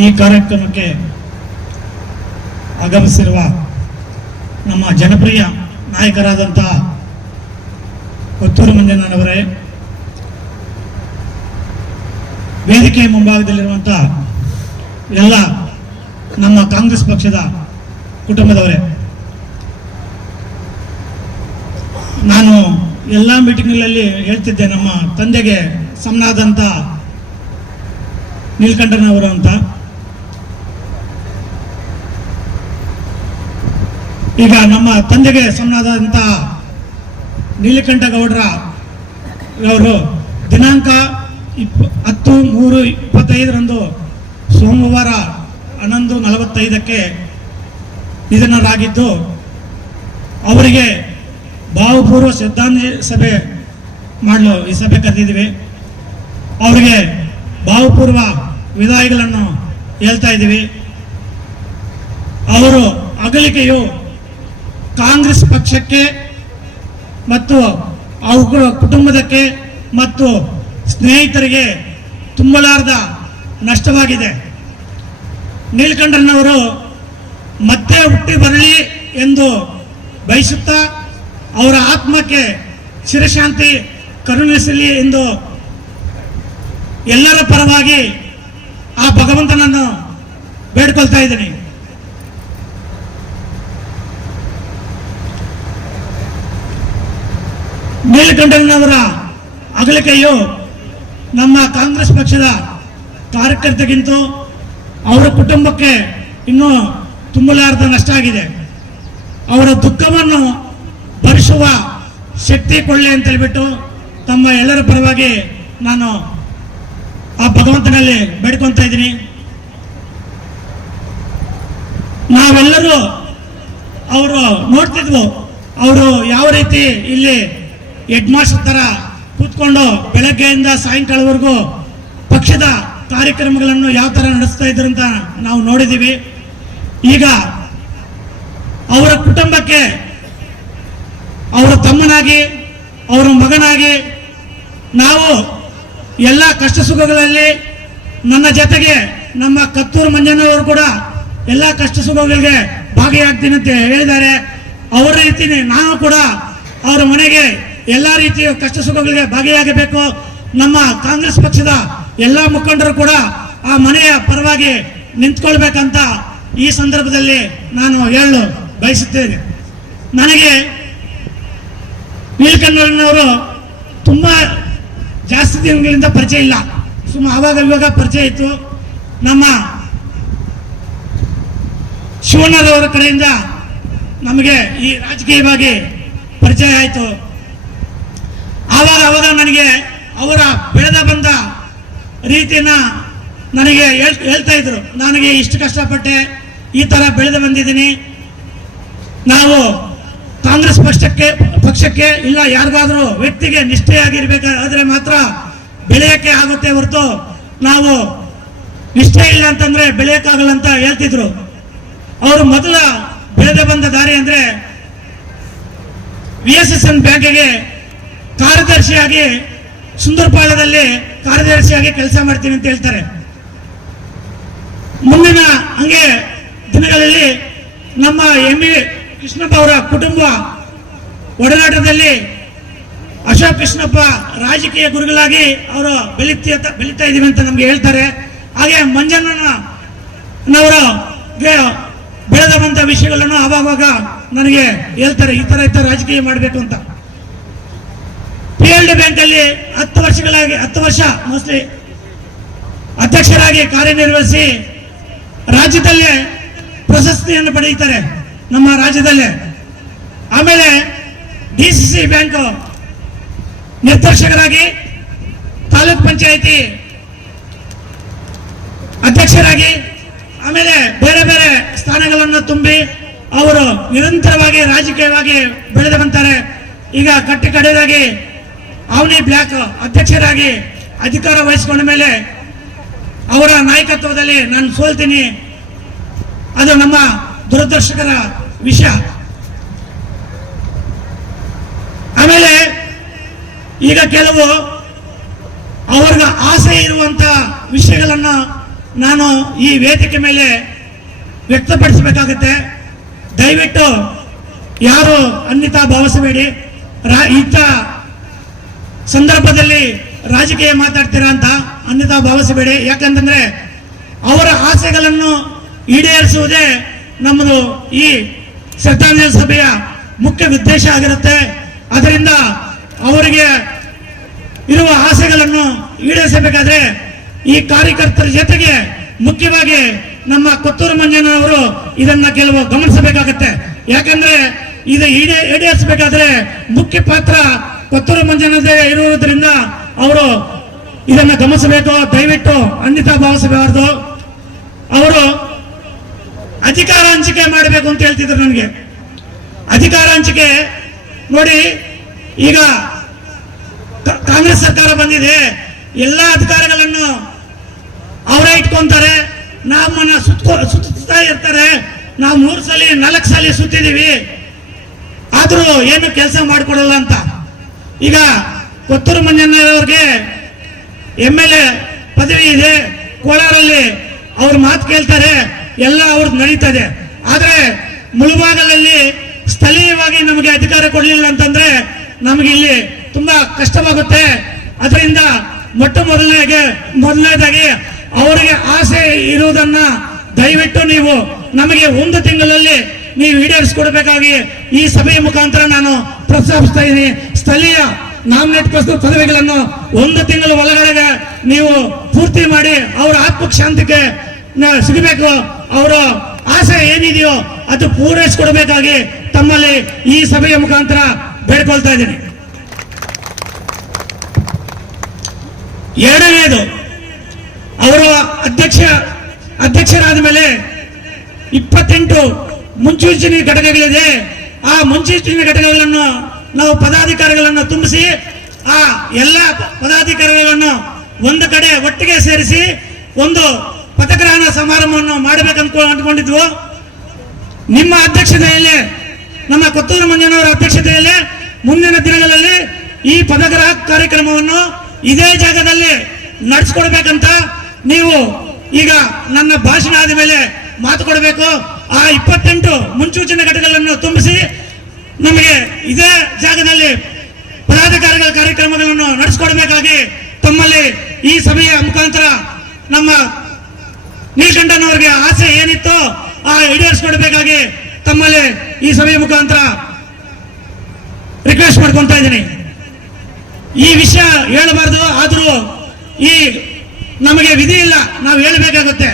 ಈ ಕಾರ್ಯಕ್ರಮಕ್ಕೆ ಆಗಮಿಸಿರುವ ನಮ್ಮ ಜನಪ್ರಿಯ ನಾಯಕರಾದಂತಹ ಕೊತ್ತೂರು ಮಂಜಣ್ಣನವರೇ, ವೇದಿಕೆ ಮುಂಭಾಗದಲ್ಲಿರುವಂತಹ ಎಲ್ಲ ನಮ್ಮ ಕಾಂಗ್ರೆಸ್ ಪಕ್ಷದ ಕುಟುಂಬದವರೇ, ನಾನು ಎಲ್ಲ ಮೀಟಿಂಗ್ಗಳಲ್ಲಿ ಹೇಳ್ತಿದ್ದೆ, ನಮ್ಮ ತಂದೆಗೆ ಸಮನಾದಂಥ ನೀಲಕಂಠನವರು ಅಂತ. ಈಗ ನಮ್ಮ ತಂದೆಗೆ ಸಮನಾದಂಥ ನೀಲಕಂಠ ಗೌಡ್ರ ಅವರು ದಿನಾಂಕ 10/3/25 ಸೋಮವಾರ 11:45 ನಿಧನರಾಗಿದ್ದು, ಅವರಿಗೆ ಭಾವಪೂರ್ವ ಶ್ರದ್ಧಾಂಜಲಿ ಸಭೆ ಮಾಡಲು ಈ ಸಭೆ ಕರೆದಿದ್ದೀವಿ. ಅವರಿಗೆ ಭಾವಪೂರ್ವ ವಿದಾಯಗಳನ್ನು ಹೇಳ್ತಾ ಇದ್ದೀವಿ. ಅವರು ಅಗಲಿಕೆಯು ಕಾಂಗ್ರೆಸ್ ಪಕ್ಷಕ್ಕೆ ಮತ್ತು ಅವರ ಕುಟುಂಬದಕ್ಕೆ ಮತ್ತು ಸ್ನೇಹಿತರಿಗೆ ತುಂಬಲಾರದ ನಷ್ಟವಾಗಿದೆ. ನೀಲಕಂಠನವರು ಮತ್ತೆ ಹುಟ್ಟಿ ಬರಲಿ ಎಂದು ಬಯಸುತ್ತಾ ಅವರ ಆತ್ಮಕ್ಕೆ ಚಿರಶಾಂತಿ ಕರುಣಿಸಲಿ ಎಂದು ಎಲ್ಲರ ಪರವಾಗಿ ಆ ಭಗವಂತನನ್ನು ಬೇಡ್ಕೊಳ್ತಾ ಇದ್ದೀನಿ. ನೀಲಕಂಠನವರ ಅಗಲಿಕೆಯು ನಮ್ಮ ಕಾಂಗ್ರೆಸ್ ಪಕ್ಷದ ಕಾರ್ಯಕರ್ತರಿಗಿಂತ ಅವರ ಕುಟುಂಬಕ್ಕೆ ಇನ್ನೂ ತುಂಬಲಾರದ ನಷ್ಟ ಆಗಿದೆ. ಅವರ ದುಃಖವನ್ನು ಭರಿಸುವ ಶಕ್ತಿ ಕೊಳ್ಳಿ ಅಂತ ಹೇಳ್ಬಿಟ್ಟು ತಮ್ಮ ಎಲ್ಲರ ಪರವಾಗಿ ನಾನು ಆ ಭಗವಂತನಲ್ಲಿ ಬೇಡ್ಕೊಳ್ತಾ ಇದ್ದೀನಿ. ನಾವೆಲ್ಲರೂ ಅವರು ನೋಡ್ತಿದ್ವು, ಅವರು ಯಾವ ರೀತಿ ಇಲ್ಲಿ ಹೆಡ್ ಮಾಸ್ಟರ್ ತರ ಕೂತ್ಕೊಂಡು ಬೆಳಗ್ಗೆಯಿಂದ ಸಾಯಂಕಾಲವರೆಗೂ ಪಕ್ಷದ ಕಾರ್ಯಕ್ರಮಗಳನ್ನು ಯಾವ ತರ ನಡೆಸ್ತಾ ಇದ್ರು ಅಂತ ನಾವು ನೋಡಿದ್ದೀವಿ. ಈಗ ಅವರ ಕುಟುಂಬಕ್ಕೆ ಅವರ ತಮ್ಮನಾಗಿ, ಅವರ ಮಗನಾಗಿ ನಾವು ಎಲ್ಲ ಕಷ್ಟ ಸುಖಗಳಲ್ಲಿ ನನ್ನ ಜೊತೆಗೆ ನಮ್ಮ ಕತ್ತೂರು ಮಂಜಣ್ಣವರು ಕೂಡ ಎಲ್ಲ ಕಷ್ಟ ಸುಖಗಳಿಗೆ ಭಾಗಿಯಾಗ್ತೀನಿ ಅಂತ ಹೇಳಿದ್ದಾರೆ. ಅವರ ರೀತಿನೇ ನಾವು ಕೂಡ ಅವರ ಮನೆಗೆ ಎಲ್ಲ ರೀತಿಯ ಕಷ್ಟ ಸುಖಗಳಿಗೆ ಭಾಗಿಯಾಗಬೇಕು. ನಮ್ಮ ಕಾಂಗ್ರೆಸ್ ಪಕ್ಷದ ಎಲ್ಲ ಮುಖಂಡರು ಕೂಡ ಆ ಮನೆಯ ಪರವಾಗಿ ನಿಂತ್ಕೊಳ್ಬೇಕಂತ ಈ ಸಂದರ್ಭದಲ್ಲಿ ನಾನು ಹೇಳಲು ಬಯಸುತ್ತೇನೆ. ನನಗೆ ನೀಲಕಂಠನವರು ತುಂಬಾ ಜಾಸ್ತಿ ದಿನಗಳಿಂದ ಪರಿಚಯ ಇಲ್ಲ, ಆವಾಗ ಇವಾಗ ಪರಿಚಯ ಇತ್ತು. ನಮ್ಮ ಶಿವಣ್ಣರವರ ಕಡೆಯಿಂದ ನಮಗೆ ಈ ರಾಜಕೀಯವಾಗಿ ಪರಿಚಯ ಆಯಿತು. ಆವಾಗ ನನಗೆ ಅವರ ಬೆಳೆದ ಬಂದ ರೀತಿಯನ್ನ ನನಗೆ ಹೇಳ್ತಾ ಇದ್ರು. ನನಗೆ ಇಷ್ಟು ಕಷ್ಟಪಟ್ಟೆ, ಈ ತರ ಬೆಳೆದು ಬಂದಿದ್ದೀನಿ. ನಾವು ಕಾಂಗ್ರೆಸ್ ಪಕ್ಷಕ್ಕೆ ಇಲ್ಲ ಯಾರಿಗಾದ್ರೂ ವ್ಯಕ್ತಿಗೆ ನಿಷ್ಠೆಯಾಗಿರ್ಬೇಕಾದ್ರೆ ಮಾತ್ರ ಬೆಳೆಯಕ್ಕೆ ಆಗುತ್ತೆ ಹೊರತು ನಾವು ನಿಷ್ಠೆ ಇಲ್ಲ ಅಂತಂದ್ರೆ ಬೆಳೆಯಕ್ಕಾಗಲ್ಲ ಅಂತ ಹೇಳ್ತಿದ್ರು. ಅವರು ಮೊದಲ ಬೆಳೆದು ಬಂದ ದಾರಿ ಅಂದ್ರೆ VSSN ಬ್ಯಾಂಕಿಗೆ ಕಾರ್ಯದರ್ಶಿಯಾಗಿ ಸುಂದರಪಾಳ್ಯದಲ್ಲಿ ಕಾರ್ಯದರ್ಶಿಯಾಗಿ ಕೆಲಸ ಮಾಡ್ತೀನಿ ಅಂತ ಹೇಳ್ತಾರೆ. ಮುಂದಿನ ಹಂಗೆ ದಿನಗಳಲ್ಲಿ ನಮ್ಮ ME ಕೃಷ್ಣಪ್ಪ ಅವರ ಕುಟುಂಬ ಒಡನಾಟದಲ್ಲಿ ಅಶೋಕ್ ಕೃಷ್ಣಪ್ಪ ರಾಜಕೀಯ ಗುರುಗಳಾಗಿ ಅವರು ಬೆಳೀತಾ ಇದೀವಿ ಅಂತ ನಮ್ಗೆ ಹೇಳ್ತಾರೆ. ಹಾಗೆ ಮಂಜಣ್ಣನವರ ಬೆಳೆದ ಬಂದ ವಿಷಯಗಳನ್ನು ಆವಾಗ ನನಗೆ ಹೇಳ್ತಾರೆ, ಈ ತರ ರಾಜಕೀಯ ಮಾಡಬೇಕು ಅಂತ. PLD ಬ್ಯಾಂಕ್ ಅಲ್ಲಿ 10 ವರ್ಷ ಮೋಸ್ಟ್ಲಿ ಅಧ್ಯಕ್ಷರಾಗಿ ಕಾರ್ಯನಿರ್ವಹಿಸಿ ರಾಜ್ಯದಲ್ಲೇ ಪ್ರಶಸ್ತಿಯನ್ನು ಪಡೆಯುತ್ತಾರೆ ನಮ್ಮ ರಾಜ್ಯದಲ್ಲೇ. ಆಮೇಲೆ DCC ಬ್ಯಾಂಕ್ ನಿರ್ದೇಶಕರಾಗಿ, ತಾಲೂಕ್ ಪಂಚಾಯಿತಿ ಅಧ್ಯಕ್ಷರಾಗಿ, ಆಮೇಲೆ ಬೇರೆ ಬೇರೆ ಸ್ಥಾನಗಳನ್ನು ತುಂಬಿ ಅವರು ನಿರಂತರವಾಗಿ ರಾಜಕೀಯವಾಗಿ ಬೆಳೆದು ಬಂತಾರೆ. ಈಗ ಕಡೆಯದಾಗಿ ಅವನಿ ಬ್ಲಾಕ್ ಅಧ್ಯಕ್ಷರಾಗಿ ಅಧಿಕಾರ ವಹಿಸಿಕೊಂಡ ಮೇಲೆ ಅವರ ನಾಯಕತ್ವದಲ್ಲಿ ನಾನು ಸೋಲ್ತೀನಿ, ಅದು ನಮ್ಮ ದುರದೃಷ್ಟಕರ ವಿಷಯ. ಆಮೇಲೆ ಈಗ ಕೆಲವು ಅವ್ರಿಗೆ ಆಸೆ ಇರುವಂತ ವಿಷಯಗಳನ್ನ ನಾನು ಈ ವೇದಿಕೆ ಮೇಲೆ ವ್ಯಕ್ತಪಡಿಸಬೇಕಾಗುತ್ತೆ. ದಯವಿಟ್ಟು ಯಾರು ಅನ್ಯತಾ ಭಾವಿಸಬೇಡಿ. ಇಂಥ ಸಂದರ್ಭದಲ್ಲಿ ರಾಜಕೀಯ ಮಾತಾಡ್ತೀರಾ ಅಂತ ಅನ್ಯತಾ ಭಾವಿಸಬೇಡಿ. ಯಾಕಂತಂದ್ರೆ ಅವರ ಆಸೆಗಳನ್ನು ಈಡೇರಿಸುವುದೇ ನಮ್ಮದು ಈ ಶ್ರದ್ಧಾಂಜಲಿ ಸಭೆಯ ಮುಖ್ಯ ಉದ್ದೇಶ ಆಗಿರುತ್ತೆ. ಅದರಿಂದ ಅವರಿಗೆ ಇರುವ ಆಸೆಗಳನ್ನು ಈಡೇರಿಸಬೇಕಾದ್ರೆ ಈ ಕಾರ್ಯಕರ್ತರ ಜೊತೆಗೆ ಮುಖ್ಯವಾಗಿ ನಮ್ಮ ಕೊತ್ತೂರು ಮಂಜಣ್ಣವರು ಇದನ್ನ ಕೆಲವು ಗಮನಿಸಬೇಕಾಗತ್ತೆ. ಯಾಕಂದ್ರೆ ಇದು ಈಡೇರಿಸಬೇಕಾದ್ರೆ ಮುಖ್ಯ ಪಾತ್ರ ಕೊತ್ತೂರು ಮಂಜಣ್ಣದೇ ಇರುವುದರಿಂದ ಅವರು ಇದನ್ನ ಗಮನಿಸಬೇಕು. ದಯವಿಟ್ಟು ಅನ್ಯತಾ ಭಾವಿಸಬಾರದು. ಅವರು ಅಧಿಕಾರ ಹಂಚಿಕೆ ಮಾಡಬೇಕು ಅಂತ ಹೇಳ್ತಿದ್ರು. ನನಗೆ ಅಧಿಕಾರ ಹಂಚಿಕೆ ನೋಡಿ, ಈಗ ಕಾಂಗ್ರೆಸ್ ಸರ್ಕಾರ ಬಂದಿದೆ, ಎಲ್ಲ ಅಧಿಕಾರಗಳನ್ನು ಅವರೇ ಇಟ್ಕೊಂತಾರೆ, ನಮ್ಮನ್ನ ಸುತ್ತಾ ಇರ್ತಾರೆ. ನಾವು 3 ಸಲ 4 ಸಲ ಸುತ್ತಿದೀವಿ, ಆದ್ರೂ ಏನು ಕೆಲಸ ಮಾಡಿಕೊಡಲ್ಲ ಅಂತ. ಈಗ ಕೊತ್ತೂರು ಮಂಜಣ್ಣವ್ರಿಗೆ MLA ಪದವಿ ಇದೆ, ಕೋಲಾರಲ್ಲಿ ಅವ್ರ ಮಾತು ಕೇಳ್ತಾರೆ, ಎಲ್ಲ ಅವ್ರದ್ದು ನಡೀತದೆ. ಆದ್ರೆ ಮುಳುಬಾಗಲಲ್ಲಿ ಸ್ಥಳೀಯವಾಗಿ ನಮಗೆ ಅಧಿಕಾರ ಕೊಡಲಿಲ್ಲ ಅಂತಂದ್ರೆ ನಮಗೆ ಇಲ್ಲಿ ತುಂಬಾ ಕಷ್ಟವಾಗುತ್ತೆ. ಅದರಿಂದ ಮೊದಲನೇದಾಗಿ ಅವರಿಗೆ ಆಸೆ ಇರುವುದನ್ನ ದಯವಿಟ್ಟು ನೀವು ನಮಗೆ 1 ತಿಂಗಳಲ್ಲಿ ನೀವು ಈಡೇರಿಸಿಕೊಡ್ಬೇಕಾಗಿ ಈ ಸಭೆಯ ಮುಖಾಂತರ ನಾನು ಪ್ರಸ್ತಾಪಿಸ್ತಾ ಇದ್ದೀನಿ. ಸ್ಥಳೀಯ ನಾಮಿನೇಟ್ ಪದವಿಗಳನ್ನು 1 ತಿಂಗಳ ಒಳಗಡೆ ನೀವು ಪೂರ್ತಿ ಮಾಡಿ ಅವರ ಆತ್ಮಶಾಂತಿಗೆ ಸಿಗಬೇಕು. ಅವರ ಆಸೆ ಏನಿದೆಯೋ ಅದು ಪೂರೈಸಿಕೊಡ್ಬೇಕಾಗಿ ತಮ್ಮಲ್ಲಿ ಈ ಸಭೆಯ ಮುಖಾಂತರ ಬೇಡ್ಕೊಳ್ತಾ ಇದ್ದೀನಿ. ಎರಡನೆಯದು, ಅವರು ಅಧ್ಯಕ್ಷರಾದ ಮೇಲೆ 28 ಮುನ್ಸೂಚನೆ ಘಟಕಗಳಿದೆ. ಆ ಮುನ್ಸೂಚನೆ ಘಟಕಗಳನ್ನು ನಾವು ಪದಾಧಿಕಾರಿಗಳನ್ನು ತುಂಬಿಸಿ ಆ ಎಲ್ಲ ಪದಾಧಿಕಾರಿಗಳನ್ನು ಒಂದು ಕಡೆ ಒಟ್ಟಿಗೆ ಸೇರಿಸಿ ಒಂದು ಪದಗ್ರಹಣ ಸಮಾರಂಭವನ್ನು ಮಾಡಬೇಕಂತ ಅಂದ್ಕೊಂಡಿದ್ವು. ನಿಮ್ಮ ಅಧ್ಯಕ್ಷತೆಯಲ್ಲಿ, ನಮ್ಮ ಕೊತ್ತೂರು ಮಂಜಣ್ಣವರ ಅಧ್ಯಕ್ಷತೆಯಲ್ಲಿ ಮುಂದಿನ ದಿನಗಳಲ್ಲಿ ಈ ಪದಗ್ರಹ ಕಾರ್ಯಕ್ರಮವನ್ನು ಇದೇ ಜಾಗದಲ್ಲಿ ನಡೆಸಿಕೊಡ್ಬೇಕಂತ ನೀವು ಈಗ ನನ್ನ ಭಾಷಣ ಆದ ಮೇಲೆ ಮಾತು ಕೊಡಬೇಕು. ಆ 28 ಮುನ್ಸೂಚನೆ ಘಟಕಗಳನ್ನು ತುಂಬಿಸಿ ನಮಗೆ ಇದೇ ಜಾಗದಲ್ಲಿ ಪದಾಧಿಕಾರಿಗಳ ಕಾರ್ಯಕ್ರಮಗಳನ್ನು ನಡೆಸಿಕೊಡ್ಬೇಕಾಗಿ ತಮ್ಮಲ್ಲಿ ಈ ಸಭೆಯ ಮುಖಾಂತರ ನಮ್ಮ ನೀಲಕಂಠನವರಿಗೆ ಆಸೆ ಏನಿತ್ತು ಆ ಈಡೇರಿಸಿಕೊಡ್ಬೇಕಾಗಿ ತಮ್ಮಲ್ಲಿ ಈ ಸಭೆಯ ಮುಖಾಂತರ ರಿಕ್ವೆಸ್ಟ್ ಮಾಡ್ಕೊಂತ ಇದ್ದೀನಿ. ಈ ವಿಷಯ ಹೇಳಬಾರ್ದು, ಆದರೂ ಈ ನಮಗೆ ವಿಧಿ ಇಲ್ಲ, ನಾವು ಹೇಳಬೇಕಾಗುತ್ತೆ.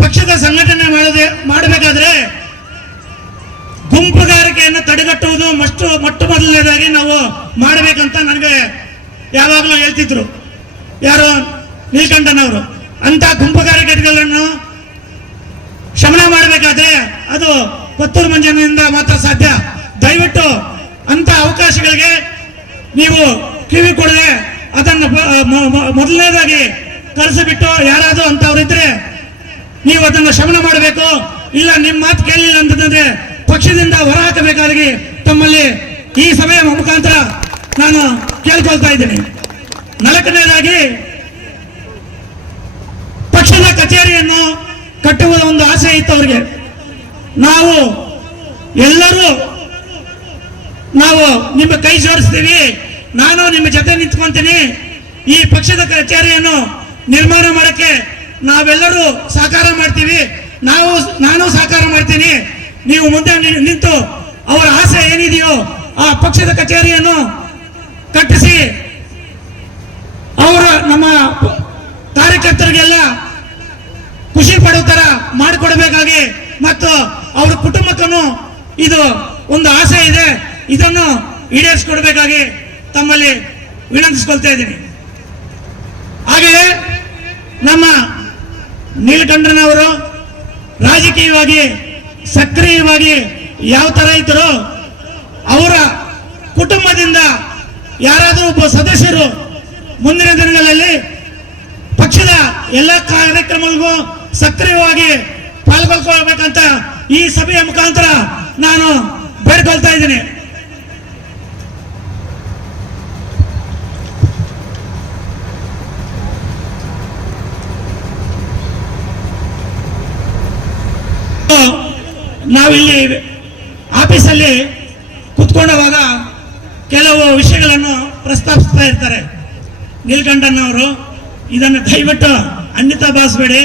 ಪಕ್ಷದ ಸಂಘಟನೆ ಮಾಡಬೇಕಾದ್ರೆ ಗುಂಪುಗಾರಿಕೆಯನ್ನು ತಡೆಗಟ್ಟುವುದು ಮೊಟ್ಟ ಮೊದಲನೇದಾಗಿ ನಾವು ಮಾಡಬೇಕಂತ ನನಗೆ ಯಾವಾಗಲೂ ಹೇಳ್ತಿದ್ರು ಯಾರು ನೀಲಕಂಠನವರು. ಅಂತ ಗುಂಪುಗಾರಿಕೆಗಳನ್ನು ಶಮನ ಮಾಡಬೇಕಾದ್ರೆ ಅದು ಕೊತ್ತೂರು ಮಂಜಣ್ಣನಿಂದ ಮಾತ್ರ ಸಾಧ್ಯ. ದಯವಿಟ್ಟು ಅಂತ ಅವಕಾಶಗಳಿಗೆ ನೀವು ಕಿವಿ ಕೊಡದೆ ಅದನ್ನು ಮೊದಲನೇದಾಗಿ ಕಳಿಸಿಬಿಟ್ಟು ಯಾರಾದರೂ ಅಂತವ್ರಿದ್ರೆ ನೀವು ಅದನ್ನು ಶಮನ ಮಾಡಬೇಕು. ಇಲ್ಲ ನಿಮ್ಮ ಮಾತು ಕೇಳಲಿಲ್ಲ ಅಂತಂದ್ರೆ ಪಕ್ಷದಿಂದ ಹೊರಹಾಕಬೇಕಾಗಿ ತಮ್ಮಲ್ಲಿ ಈ ಸಭೆಯ ಮುಖಾಂತರ ನಾನು ಕೇಳ್ಕೊಳ್ತಾ ಇದ್ದೀನಿ. 4ನೇದಾಗಿ, ಪಕ್ಷದ ಕಚೇರಿಯನ್ನು ಕಟ್ಟುವ ಒಂದು ಆಸೆ ಇತ್ತು ಅವರಿಗೆ. ನಾವು ಎಲ್ಲರೂ ನಿಮ್ಮ ಕೈ ಜೋಡಿಸ್ತೀವಿ, ನಾನು ನಿಮ್ಮ ಜೊತೆ ನಿಂತ್ಕೊಂತೀನಿ, ಈ ಪಕ್ಷದ ಕಚೇರಿಯನ್ನು ನಿರ್ಮಾಣ ಮಾಡಕ್ಕೆ ನಾವೆಲ್ಲರೂ ಸಹಕಾರ ಮಾಡ್ತೀವಿ, ನಾನು ಸಹಕಾರ ಮಾಡ್ತೀನಿ. ನೀವು ಮುಂದೆ ನಿಂತು ಅವರ ಆಸೆ ಏನಿದೆಯೋ ಆ ಪಕ್ಷದ ಕಚೇರಿಯನ್ನು ಕಟ್ಟಿಸಿ ಅವರ ನಮ್ಮ ಕಾರ್ಯಕರ್ತರಿಗೆಲ್ಲ ಖುಷಿ ಪಡೋ ತರ ಮಾಡಿಕೊಡಬೇಕಾಗಿ ಮತ್ತು ಅವರ ಕುಟುಂಬಕ್ಕೂ ಇದು ಒಂದು ಆಸೆ ಇದೆ, ಇದನ್ನು ಈಡೇರಿಸಿಕೊಡ್ಬೇಕಾಗಿ ತಮ್ಮಲ್ಲಿ ವಿನಂತಿಸಿಕೊಳ್ತಾ ಇದ್ದೀನಿ. ಹಾಗೆಯೇ ನಮ್ಮ ನೀಲಕಂಠನವರು ರಾಜಕೀಯವಾಗಿ ಸಕ್ರಿಯವಾಗಿ ಯಾವ ತರ ಇದ್ದರು, ಅವರ ಕುಟುಂಬದಿಂದ ಯಾರಾದರೂ ಒಬ್ಬ ಸದಸ್ಯರು ಮುಂದಿನ ದಿನಗಳಲ್ಲಿ ಪಕ್ಷದ ಎಲ್ಲ ಕಾರ್ಯಕ್ರಮಗಳಿಗೂ ಸಕ್ರಿಯವಾಗಿ ಪಾಲ್ಗೊಳ್ಕೊಳ್ಬೇಕಂತ ಈ ಸಭೆಯ ಮುಖಾಂತರ ನಾನು ಬೇಡ್ಕೊಳ್ತಾ ಇದ್ದೀನಿ. ನಾವಿಲ್ಲಿ ಆಫೀಸಲ್ಲಿ ಕುತ್ಕೊಂಡವಾಗ ಕೆಲವು ವಿಷಯಗಳನ್ನು ಪ್ರಸ್ತಾಪಿಸ್ತಾ ಇರ್ತಾರೆ ನೀಲಕಂಠನವರು. ಇದನ್ನು ದಯವಿಟ್ಟು ಅನ್ಯತಾ ಭಾವಿಸಬೇಡಿ,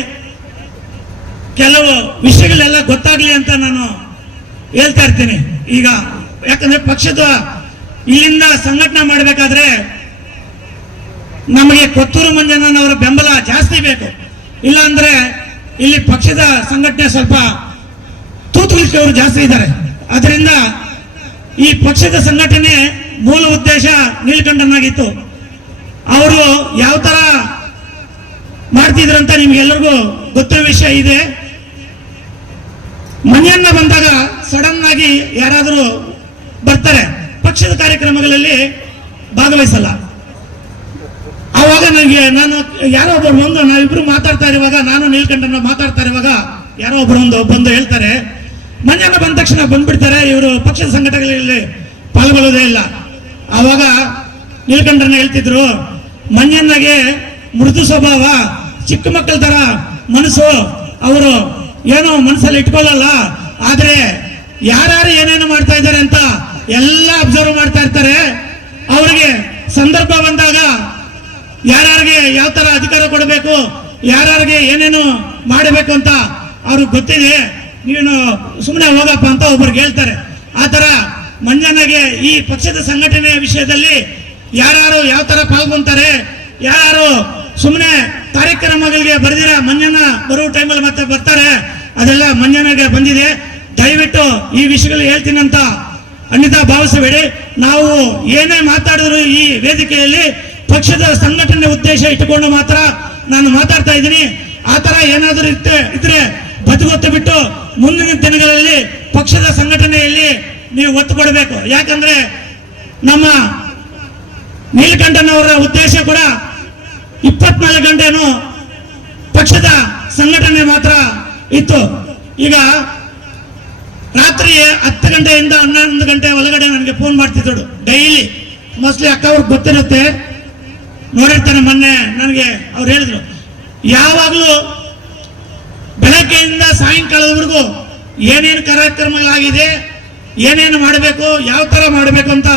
ಕೆಲವು ವಿಷಯಗಳೆಲ್ಲ ಗೊತ್ತಾಗ್ಲಿ ಅಂತ ನಾನು ಹೇಳ್ತಾ ಇರ್ತೀನಿ. ಈಗ ಯಾಕಂದ್ರೆ ಪಕ್ಷದ ಇಲ್ಲಿಂದ ಸಂಘಟನೆ ಮಾಡಬೇಕಾದ್ರೆ ನಮಗೆ ಕೊತ್ತೂರು ಮಂಜಣ್ಣನವರ ಬೆಂಬಲ ಜಾಸ್ತಿ ಬೇಕು. ಇಲ್ಲ ಅಂದ್ರೆ ಇಲ್ಲಿ ಪಕ್ಷದ ಸಂಘಟನೆ ಸ್ವಲ್ಪ ತೂತುಳಿಕೆಯವರು ಜಾಸ್ತಿ ಇದ್ದಾರೆ. ಅದರಿಂದ ಈ ಪಕ್ಷದ ಸಂಘಟನೆ ಮೂಲ ಉದ್ದೇಶ ನೀಲಕಂಠನಾಗಿತ್ತು. ಅವರು ಯಾವ ತರ ಮಾಡ್ತಿದ್ರಂತ ನಿಮ್ಗೆಲ್ಲರಿಗೂ ಗೊತ್ತಿರೋ ವಿಷಯ ಇದೆ. ಮಂಜಣ್ಣ ಬಂದಾಗ ಸಡನ್ ಆಗಿ ಯಾರಾದರೂ ಬರ್ತಾರೆ, ಪಕ್ಷದ ಕಾರ್ಯಕ್ರಮಗಳಲ್ಲಿ ಭಾಗವಹಿಸಲ್ಲ. ಆವಾಗ ನಾನು ಯಾರೋ ಒಬ್ಬರು ಬಂದು ನಾವಿಬ್ರು ಮಾತಾಡ್ತಾ ಇರುವಾಗ, ನಾನು ನೀಲಕಂಠನ ಮಾತಾಡ್ತಾ ಇರುವಾಗ ಯಾರೋ ಒಬ್ಬರು ಬಂದು ಹೇಳ್ತಾರೆ, ಮಂಜಣ್ಣ ಬಂದ ತಕ್ಷಣ ಬಂದ್ಬಿಡ್ತಾರೆ, ಇವರು ಪಕ್ಷದ ಸಂಘಟನೆಗಳಲ್ಲಿ ಪಾಲ್ಗೊಳ್ಳೋದೇ ಇಲ್ಲ. ಆವಾಗ ನೀಲಕಂಠನ ಹೇಳ್ತಿದ್ರು, ಮಂಜಣ್ಣಗೆ ಮೃದು ಸ್ವಭಾವ, ಚಿಕ್ಕ ಮಕ್ಕಳ ತರ ಮನಸ್ಸು, ಅವರು ಏನೋ ಮನಸ್ಸಲ್ಲಿ ಇಟ್ಕೊಳ್ಳಲ್ಲ, ಆದ್ರೆ ಯಾರ್ಯಾರು ಏನೇನು ಮಾಡ್ತಾ ಇದ್ದಾರೆ ಅಂತ ಎಲ್ಲ ಅಬ್ಸರ್ವ್ ಮಾಡ್ತಾ ಇರ್ತಾರೆ. ಅವರಿಗೆ ಸಂದರ್ಭ ಬಂದಾಗ ಯಾರ್ಯಾರಿಗೆ ಯಾವ ತರ ಅಧಿಕಾರ ಕೊಡಬೇಕು, ಯಾರ್ಯಾರಿಗೆ ಏನೇನು ಮಾಡಬೇಕು ಅಂತ ಅವ್ರಿಗೆ ಗೊತ್ತಿದೆ, ನೀನು ಸುಮ್ಮನೆ ಹೋಗಪ್ಪ ಅಂತ ಒಬ್ಬರಿಗೆ ಹೇಳ್ತಾರೆ. ಆ ತರ ಮಂಜಣ್ಣಗೆ ಈ ಪಕ್ಷದ ಸಂಘಟನೆ ವಿಷಯದಲ್ಲಿ ಯಾರು ಯಾವ ತರ ಪಾಲ್ಗೊಂತಾರೆ, ಯಾರು ಸುಮ್ಮನೆ ಕಾರ್ಯಕ್ರಮಗಳಿಗೆ ಬರೆದಿರ ಮಂಜಣ್ಣ ಬರುವ ಟೈಮಲ್ಲಿ ಮತ್ತೆ ಬರ್ತಾರೆ, ಅದೆಲ್ಲ ಮಂಜಣ್ಣಗೆ ಬಂದಿದೆ. ದಯವಿಟ್ಟು ಈ ವಿಷಯಗಳು ಹೇಳ್ತೀನಿ ಅಂತ ಅನ್ಯತಾ ಭಾವಿಸಬೇಡಿ. ನಾವು ಏನೇ ಮಾತಾಡಿದ್ರು ಈ ವೇದಿಕೆಯಲ್ಲಿ ಪಕ್ಷದ ಸಂಘಟನೆ ಉದ್ದೇಶ ಇಟ್ಟುಕೊಂಡು ಮಾತ್ರ ನಾನು ಮಾತಾಡ್ತಾ ಇದ್ದೀನಿ. ಆ ತರ ಏನಾದರೂ ಇದ್ರೆ ಬದುಗೊತ್ತು ಬಿಟ್ಟು ಮುಂದಿನ ದಿನಗಳಲ್ಲಿ ಪಕ್ಷದ ಸಂಘಟನೆಯಲ್ಲಿ ನೀವು ಒತ್ತು ಕೊಡಬೇಕು. ಯಾಕಂದ್ರೆ ನಮ್ಮ ನೀಲಕಂಠನವರ ಉದ್ದೇಶ ಕೂಡ 24 ಗಂಟೆನೂ ಪಕ್ಷದ ಸಂಘಟನೆ ಮಾತ್ರ ಇತ್ತು. ಈಗ ರಾತ್ರಿ 10 ಗಂಟೆಯಿಂದ 11 ಗಂಟೆ ಒಳಗಡೆ ನನಗೆ ಫೋನ್ ಮಾಡ್ತಿದ್ದಳು ಡೈಲಿ. ಮೋಸ್ಟ್ಲಿ ಅಕ್ಕ ಅವ್ರಿಗೆ ಗೊತ್ತಿರುತ್ತೆ, ನೋಡಿರ್ತಾನೆ. ಮೊನ್ನೆ ನನಗೆ ಅವ್ರು ಹೇಳಿದ್ರು, ಯಾವಾಗಲೂ ಬೆಳಗ್ಗೆಯಿಂದ ಸಾಯಂಕಾಲದವರೆಗೂ ಏನೇನು ಕಾರ್ಯಕ್ರಮಗಳಾಗಿದೆ, ಏನೇನು ಮಾಡಬೇಕು, ಯಾವ ತರ ಮಾಡಬೇಕು ಅಂತ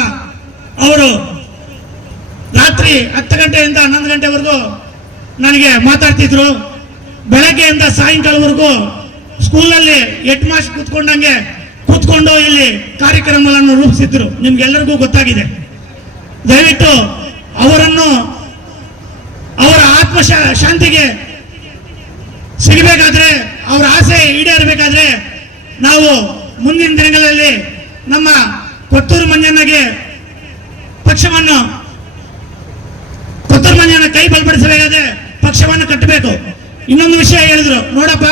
ಅವರು ರಾತ್ರಿ 10 ಗಂಟೆಯಿಂದ 11 ಗಂಟೆವರೆಗೂ ನನಗೆ ಮಾತಾಡ್ತಿದ್ರು. ಬೆಳಗ್ಗೆಯಿಂದ ಸಾಯಂಕಾಲವರೆಗೂ ಸ್ಕೂಲಲ್ಲಿ ಹೆಡ್ ಮಾಸ್ಟರ್ ಕೂತ್ಕೊಂಡು ಇಲ್ಲಿ ಕಾರ್ಯಕ್ರಮಗಳನ್ನು ರೂಪಿಸಿದ್ರು. ನಿಮ್ಗೆಲ್ಲರಿಗೂ ಗೊತ್ತಾಗಿದೆ. ದಯವಿಟ್ಟು ಅವರನ್ನು ಅವರ ಆತ್ಮ ಶಾಂತಿಗೆ ಸಿಗಬೇಕಾದ್ರೆ, ಅವರ ಆಸೆ ಈಡೇರಬೇಕಾದ್ರೆ ನಾವು ಮುಂದಿನ ದಿನಗಳಲ್ಲಿ ನಮ್ಮ ಕೊತ್ತೂರು ಮಂಜಣ್ಣಗೆ ಕೊತ್ತೂರು ಮಂಜಣ್ಣ ಕೈ ಬಲಪಡಿಸಬೇಕಾದ್ರೆ ಪಕ್ಷವನ್ನು ಕಟ್ಟಬೇಕು. ಇನ್ನೊಂದು ವಿಷಯ ಹೇಳಿದ್ರು, ನೋಡಪ್ಪ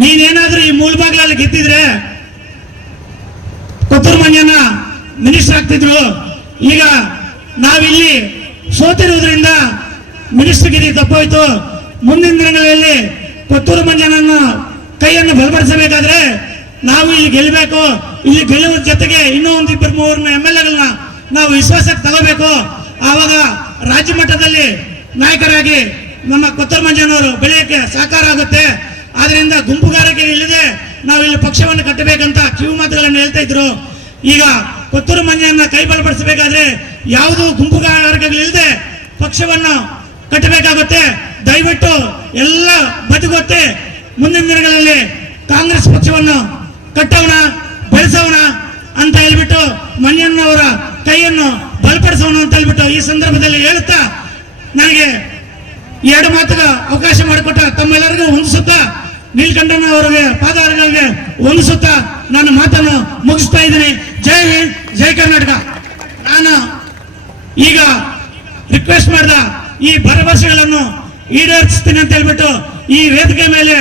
ನೀನೇನಾದ್ರೂ ಈ ಮೂಲ್ಬಾಗ್ಲಲ್ಲಿ ಗೆದ್ದಿದ್ರೆ ಕೊತ್ತೂರು ಮಂಜಣ್ಣ ಮಿನಿಸ್ಟರ್ ಆಗ್ತಿದ್ರು. ಈಗ ನಾವಿಲ್ಲಿ ಸೋತಿರುವುದರಿಂದ ಮಿನಿಸ್ಟರ್ಗಿರಿ ತಪ್ಪೋಯ್ತು. ಮುಂದಿನ ದಿನಗಳಲ್ಲಿ ಕೊತ್ತೂರು ಮಂಜಣ್ಣನ ಕೈಯನ್ನು ಬಲಪಡಿಸಬೇಕಾದ್ರೆ ನಾವು ಇಲ್ಲಿ ಗೆಲ್ಲಬೇಕು. ಇಲ್ಲಿ ಗೆಲ್ಲುವ ಜೊತೆಗೆ ಇನ್ನೂ ಒಂದು 2-3 MLAಗಳನ್ನ ನಾವು ವಿಶ್ವಾಸಕ್ಕೆ ತಗೋಬೇಕು. ಆವಾಗ ರಾಜ್ಯ ಮಟ್ಟದಲ್ಲಿ ನಾಯಕರಾಗಿ ನಮ್ಮ ಕೊತ್ತೂರು ಮಂಜಣ್ಣವರು ಬೆಳೆಯಕ್ಕೆ ಸಹಕಾರ ಆಗುತ್ತೆ. ಆದ್ರಿಂದ ಗುಂಪುಗಾರಿಕೆ ಇಲ್ಲದೆ ನಾವು ಇಲ್ಲಿ ಪಕ್ಷವನ್ನು ಕಟ್ಟಬೇಕಂತ ಕಿವಿ ಮಾತುಗಳನ್ನು ಹೇಳ್ತಾ ಇದ್ರು. ಈಗ ಕೊತ್ತೂರು ಮಂಜಣ್ಣ ಕೈ ಬಲಪಡಿಸಬೇಕಾದ್ರೆ ಯಾವುದು ಗುಂಪುಗಾರಿಕೆಗಳಿಲ್ಲದೆ ಪಕ್ಷವನ್ನು ಕಟ್ಟಬೇಕಾಗುತ್ತೆ. ದಯವಿಟ್ಟು ಎಲ್ಲ ಬದುಗೊತ್ತೆ ಮುಂದಿನ ದಿನಗಳಲ್ಲಿ ಕಾಂಗ್ರೆಸ್ ಪಕ್ಷವನ್ನು ಕಟ್ಟೋಣ, ಬೆಳೆಸೋಣ ಅಂತ ಹೇಳ್ಬಿಟ್ಟು ಮಂಜಣ್ಣವರ ಕೈಯನ್ನು ಬಲಪಡಿಸೋಣ ಅಂತ ಹೇಳ್ಬಿಟ್ಟು ಈ ಸಂದರ್ಭದಲ್ಲಿ ಹೇಳುತ್ತಾ ನನಗೆ 2 ಮಾತುಗೆ ಅವಕಾಶ ಮಾಡಿಕೊಟ್ಟ ತಮ್ಮೆಲ್ಲರಿಗೂ ವಂದಿಸುತ್ತಾ, ನೀಲಕಂಠನ ಅವರಿಗೆ ಪಾದಾರಗಳಿಗೆ ವಂದಿಸುತ್ತಾ ನನ್ನ ಮಾತನ್ನು ಮುಗಿಸ್ತಾ ಇದ್ದೀನಿ. ಜೈ ಹಿಂದ್, ಜೈ ಕರ್ನಾಟಕ. ನಾನು ಈಗ ರಿಕ್ವೆಸ್ಟ್ ಮಾಡಿದ ಈ ಭರವಸೆಗಳನ್ನು ಈಡೇರಿಸ್ತೀನಿ ಅಂತ ಹೇಳ್ಬಿಟ್ಟು ಈ ವೇದಿಕೆ ಮೇಲೆ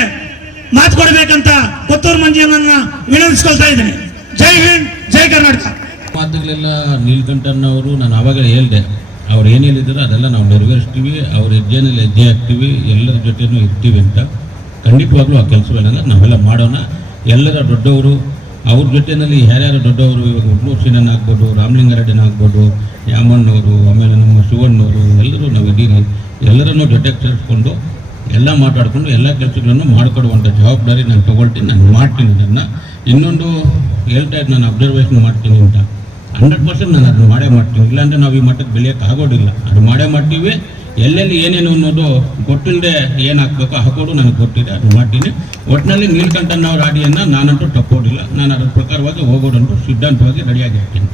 ಮಾತು ಕೊಡಬೇಕಂತ ಕೊತ್ತೂರು ಮಂಜಣ್ಣನ ವಿನಂತಿಸ್ಕೊಳ್ತಾ ಇದ್ದೀನಿ. ಜೈ ಹಿಂದ್, ಜೈ ಕರ್ನಾಟಕ. ಮಾತುಗಳೆಲ್ಲ ನೀಲಕಂಠನವರು ನಾನು ಆವಾಗಲೇ ಹೇಳಿದೆ, ಅವ್ರು ಏನು ಹೇಳಿದ್ರು ಅದೆಲ್ಲ ನಾವು ನೆರವೇರಿಸ್ತೀವಿ, ಅವ್ರ ಹೆಜ್ಜೆನಲ್ಲಿ ಹೆಜ್ಜೆ ಹಾಕ್ತೀವಿ, ಎಲ್ಲರ ಜೊತೆನೂ ಇರ್ತೀವಿ ಅಂತ. ಖಂಡಿತವಾಗ್ಲೂ ಆ ಕೆಲಸವೇನಲ್ಲ ನಾವೆಲ್ಲ ಮಾಡೋಣ. ಎಲ್ಲರ ದೊಡ್ಡವರು ಅವ್ರ ಜೊತೆಯಲ್ಲಿ ಯಾರ್ಯಾರು ದೊಡ್ಡವರು, ಇವಾಗ ಉಡ್ನೂರು ಸೀನನ್ ಆಗ್ಬೋದು, ರಾಮಲಿಂಗಾರೆಡ್ಡಿನ ಆಗ್ಬೋದು, ಯಾಮಣ್ಣವರು, ಆಮೇಲೆ ನಮ್ಮ ಶಿವಣ್ಣವರು, ಎಲ್ಲರೂ ನಾವು ಇದ್ದೀರಿ. ಎಲ್ಲರನ್ನೂ ಜೊತೆಗೆ ಸೇರಿಸ್ಕೊಂಡು ಎಲ್ಲ ಮಾತಾಡಿಕೊಂಡು ಎಲ್ಲ ಕೆಲಸಗಳನ್ನು ಮಾಡಿಕೊಡುವಂಥ ಜವಾಬ್ದಾರಿ ನಾನು ತೊಗೊಳ್ತೀನಿ, ನಾನು ಮಾಡ್ತೀನಿ ಅದನ್ನು. ಇನ್ನೊಂದು ಹೇಳ್ತಾ ಇದ್ದು ನಾನು ಅಬ್ಸರ್ವೇಷನ್ ಮಾಡ್ತೀನಿ ಅಂತ, 100% ನಾನು ಅದನ್ನು ಮಾಡೇ ಮಾಡ್ತೀನಿ. ಇಲ್ಲಾಂದರೆ ನಾವು ಈ ಮಟ್ಟಕ್ಕೆ ಬೆಳೆಯೋಕ್ಕೆ ಆಗೋದಿಲ್ಲ. ಅದು ಮಾಡೇ ಮಾಡ್ತೀವಿ. ಎಲ್ಲೆಲ್ಲಿ ಏನೇನು ಅನ್ನೋದು ಗೊತ್ತಿಲ್ಲದೆ ಏನು ಹಾಕಬೇಕು ಹಾಕೋದು ನನಗೆ ಗೊತ್ತಿದೆ, ಅದು ಮಾಡ್ತೀನಿ. ಒಟ್ಟಿನಲ್ಲಿ ನೀಲಕಂಠನ್ ಅವರ ಹಾಡಿಯನ್ನು ನಾನಂತೂ ತಪ್ಪೋದಿಲ್ಲ. ನಾನು ಅದ್ರ ಪ್ರಕಾರವಾಗಿ ಹೋಗೋದಂತೂ ಸಿದ್ಧಾಂತವಾಗಿ ರೆಡಿಯಾಗಿ ಹಾಕ್ತೀನಿ.